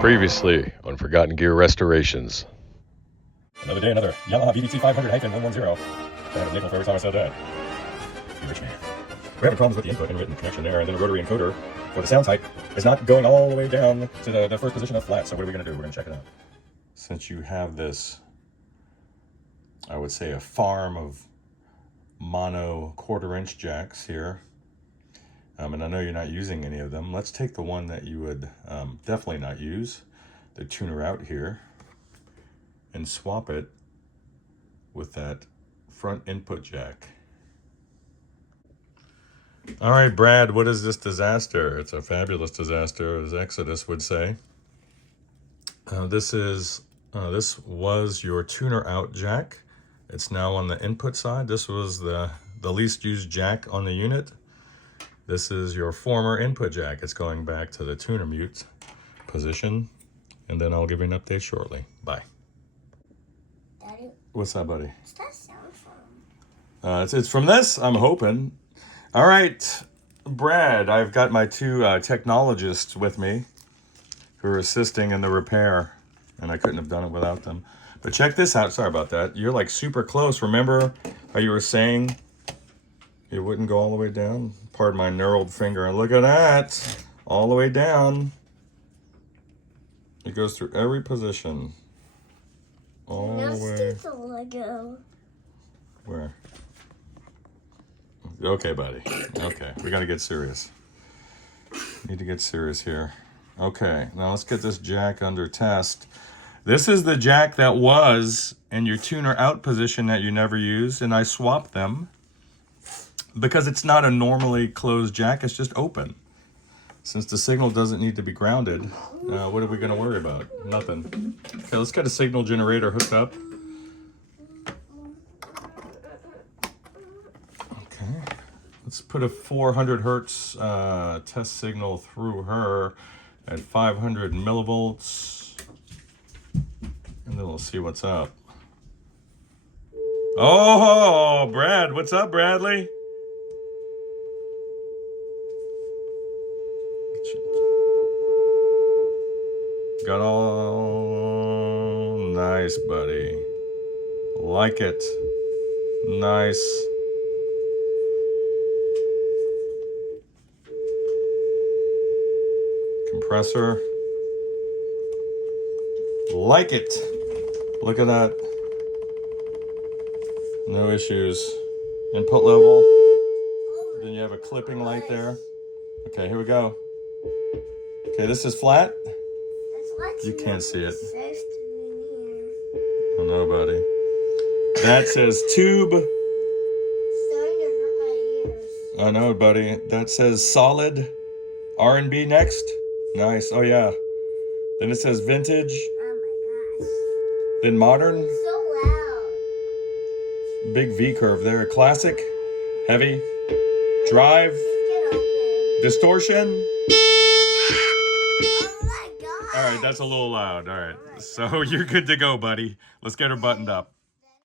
Previously on Forgotten Gear Restorations. Another day, another Yamaha BBT500-110. I have a nickel for every time I said that. You rich man. We're having problems with the input and written connection there, and then the rotary encoder for the sound type is not going all the way down to the first position of flat. So what are we going to do? We're going to check it out. Since you have this, I would say a farm of mono quarter-inch jacks here, and I know you're not using any of them, let's take the one that you would definitely not use, the tuner out here, and swap it with that front input jack. All right, Brad, what is this disaster? It's a fabulous disaster, as Exodus would say. This was your tuner out jack. It's now on the input side. This was the least used jack on the unit. This is your former input jack. It's going back to the tuner mute position, and then I'll give you an update shortly. Bye. Daddy, what's that, buddy? what's that sound from? It's from this, I'm hoping. All right, Brad, I've got my two technologists with me who are assisting in the repair, and I couldn't have done it without them. But check this out. Sorry about that. You're like super close. Remember how you were saying it wouldn't go all the way down? Pardon my knurled finger. Look at that. All the way down. It goes through every position. All the way. The Lego. Where? Okay, buddy. Okay, we got to get serious. Need to get serious here. Okay, now let's get this jack under test. This is the jack that was in your tuner out position that you never used, and I swapped them because it's not a normally closed jack, it's just open. Since the signal doesn't need to be grounded, what are we going to worry about? Nothing. Okay, let's get a signal generator hooked up. Okay, let's put a 400 hertz test signal through her at 500 millivolts. And then we'll see what's up. Oh, Brad, what's up, Bradley? Got all nice, buddy. Like it. Nice. Compressor. Like it. Look at that. No issues. Input level. Then you have a clipping light there. Okay, here we go. Okay, this is flat. You can't see it. I know, buddy. That says tube. I know, buddy. That says solid. R&B next. Nice. Oh, yeah. Then it says vintage. Then modern. So loud. Big V curve there. Classic. Heavy. Drive. Distortion. Oh my god. All right, that's a little loud. All right. So you're good to go, buddy. Let's get her buttoned up.